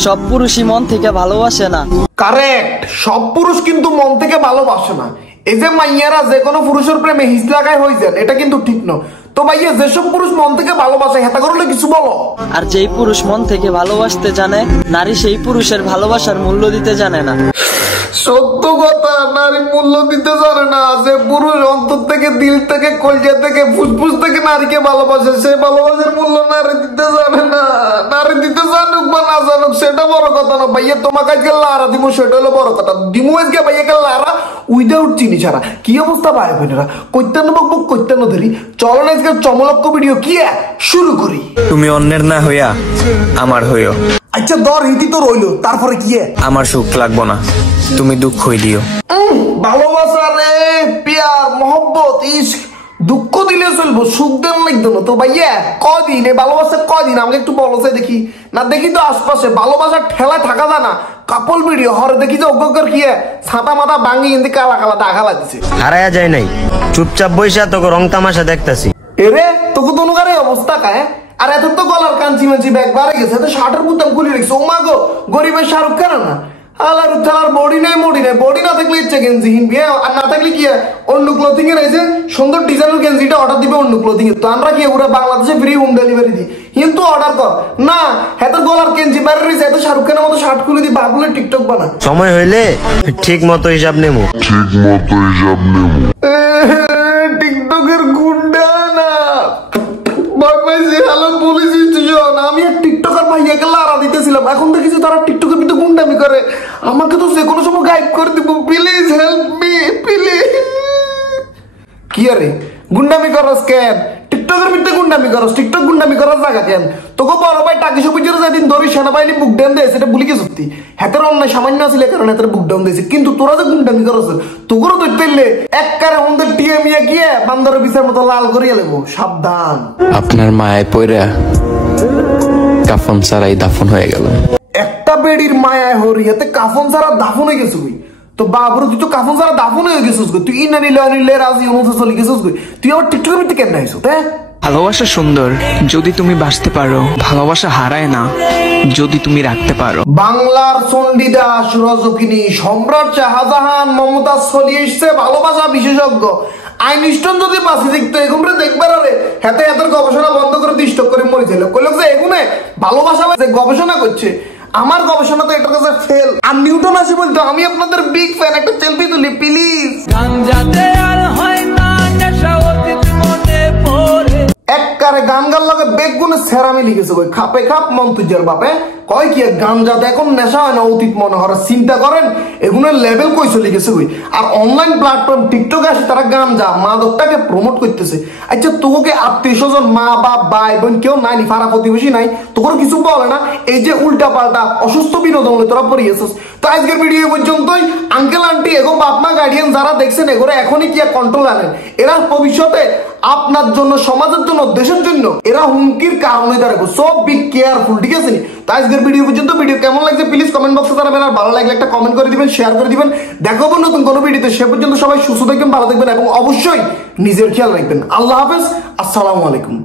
সব পুরুষই মন থেকে ভালোবাসে না। কারেক্ট, সব পুরুষ কিন্তু মন থেকে ভালোবাসে না। এই যে মাইয়ারা যে কোনো পুরুষের প্রেমে হিস লাগায় হয়ে যায়, এটা কিন্তু ঠিক না। তো ভাইয়া যেসব পুরুষ মন থেকে ভালোবাসে হেতা করলে কিছু বলো। আর যেই পুরুষ মন থেকে ভালোবাসতে জানে, নারী সেই পুরুষের ভালোবাসার মূল্য দিতে জানে না। সত্য কথা, নারী মূল্য দিতে জানে না। যে পুরুষ অন্তর থেকে, দিল থেকে, কলজা থেকে, ফুসফুস থেকে নারীকে ভালোবাসে, সে ভালোবাসার মূল্য নারী দিতে জানে না। নারী দিতে জানুক বা না জানুক সেটা বড় কথা না ভাইয়া। তোমাকে আজকে লারা দিব সেটা হলো বড় কথা। দিমু আজকে ভাইয়াকে লারা উইদাউট চিনি ছাড়া। কি অবস্থা ভাই বোনেরা, কৈত্যান্ন বকবক কৈত্যান্ন ধরি। চলো না আজকে চমলক্ষ ভিডিও কি শুরু করি। তুমি অন্যের না হইয়া আমার হইও। আচ্ছা দর হিতি তো রইলো, তারপরে কি? আমার সুখ লাগবো না, তুমি দুঃখই দিও। ভালোবাসা রে, প্যার মহব্বত ইশক, দুঃখ দিলে চলবো, সুখ দেন লাগতো না। তো ভাইয়া কদিন এই ভালোবাসা কদিন আমাকে একটু বলো দেখি না। দেখি তো আশপাশে ভালোবাসার ঠেলায় থাকা যায় না। কাপল ভিডিও হরে দেখি যে অজ্ঞর কি ছাতা মাথা ভাঙি কিন্তু কালা কালা দাগা লাগছে। হারায়া যায় নাই, চুপচাপ বইসা তোকে রং তামাশা দেখতাছি। এরে তোকে তনুকার এই অবস্থা কায়? আর এত তো গলার কাঞ্চি মাঞ্চি ব্যাগ বাড়ে গেছে, তো শার্টের বুতাম খুলে রেখেছে। ও মা গো, গরিবের শাহরুখ খান না। আলার উচ্চালার বডি নাই, বডি না থাকলে ইচ্ছে গেঞ্জি কিনবি, আর না থাকলে কি অন্য ক্লোথিং এর এসে সুন্দর ডিজাইনের গেঞ্জিটা অর্ডার দিবে অন্য ক্লোথিং এর। তো আমরা কি পুরো বাংলাদেশে ফ্রি হোম ডেলিভারি দিই, কিন্তু অর্ডার কর না। এত গলার গেঞ্জি বাইরে রয়েছে, এত শাহরুখ খানের মতো শার্ট খুলে দিই, বাবুলে টিকটক বানা। সময় হইলে ঠিক মতো হিসাব নেবো। টিকটকের গুন্ডা না পুলিশ স্টেশন। আমি এক টিকটকার ভাইয়াকে লারা দিতেছিলাম, এখন দেখেছি তারা টিকটকের ভিতরে গুন্ডামি করে। আমাকে তো যে কোনো সময় গাইড করে দিব। Please help me please. কি আরে গুন্ডামি করস কেন? টিকটকের ভিতরে গুন্ডামি করস, টিকটক গুন্ডামি করার জায়গা কেন? তোকে বড় ভাই টাকি সবুজের যেদিন ধরি সেনাবাহিনী বুক ডাউন দিয়েছে, এটা ভুলি গেছি। সত্যি হাতের অন্যায় সামান্য আসলে কারণ হাতের বুক ডাউন দিয়েছে, কিন্তু তোরা যে গুন্ডামি করস তোকেও ধরতে এক কারে আমাদের টিএ মিয়া গিয়ে বান্দরের বিচার মতো লাল করিয়া লেবো। সাবধান, আপনার মায়ের পয়রা কাফন ছাড়াই দাফন হয়ে গেল। একটা বেড়ির মায়ায় হরি এতে কাফন ছাড়া দাফন হয়ে গেছে। তো বাবুর তুই তো কাফন ছাড়া দাফন হয়ে গেছিস, তুই ইনা নিলে রাজি অনুযায়ী চলে গেছিস। তুই আবার টিকটকের ভিতরে কেন আইস? ভালোবাসা সুন্দর যদি তুমি বাঁচতে পারো, ভালোবাসা হারায় না যদি তুমি রাখতে পারো। বাংলার চণ্ডীদাস, রজকিনী, সম্রাট শাহজাহান, মমতাজ চলি এসছে ভালোবাসা বিশেষজ্ঞ আইনস্টাইন যদি বাঁচি দেখতো এগুলো দেখবার আরে হাতে হাতের গবেষণা বন্ধ করে ডিস্টার্ব করে মরেছিল। কইল যে এগুনে ভালোবাসা গবেষণা করছে। আমার গবেষণা তো এটার কাছে ফেল। আর নিউটন আসি বলতো আমি আপনাদের বিগ ফ্যান, একটা সেলফি তুলি প্লিজ। একবারে গান গান লাগে বেগুনে সেরামি লিখেছে কই খাপে খাপ মন্তুজের বাপে কয় কি গাঞ্জাতে এখন নেশা হয় না অতীত মনে হয়। চিন্তা করেন এগুনের লেভেল কইছে লিখেছে কই। আর অনলাইন প্ল্যাটফর্ম টিকটকে আসে তারা গাঞ্জা মাদকটাকে প্রমোট করতেছে। আচ্ছা তোকে আত্মীয় স্বজন মা বাপ ভাই বোন কেউ নাই নি, ফারা প্রতিবেশী নাই, তোর কিছু বলে না? এই যে উল্টা পাল্টা অসুস্থ বিনোদন তোরা পড়িয়েছিস। তো আজকের ভিডিও পর্যন্তই। আঙ্কেল আন্টি এগো বাপ মা গার্ডিয়ান যারা দেখছেন এগুলো এখনই কি কন্ট্রোল আনেন। এরা ভবিষ্যতে আপনার জন্য, সমাজের জন্য, দেশের জন্য এরা হুমকির কারণ হয়ে দাঁড়াবো। সো বি কেয়ারফুল, ঠিক আছে? তো আজকের ভিডিও পর্যন্ত। ভিডিও কেমন লাগছে প্লিজ কমেন্ট বক্সে জানাবেন। আর ভালো লাগলে একটা কমেন্ট করে দিবেন, শেয়ার করে দিবেন। দেখাবো নতুন কোনো ভিডিওতে। সে পর্যন্ত সবাই সুস্থ থাকবেন, ভালো থাকবেন এবং অবশ্যই নিজের খেয়াল রাখবেন। আল্লাহ হাফেজ, আসসালামু আলাইকুম।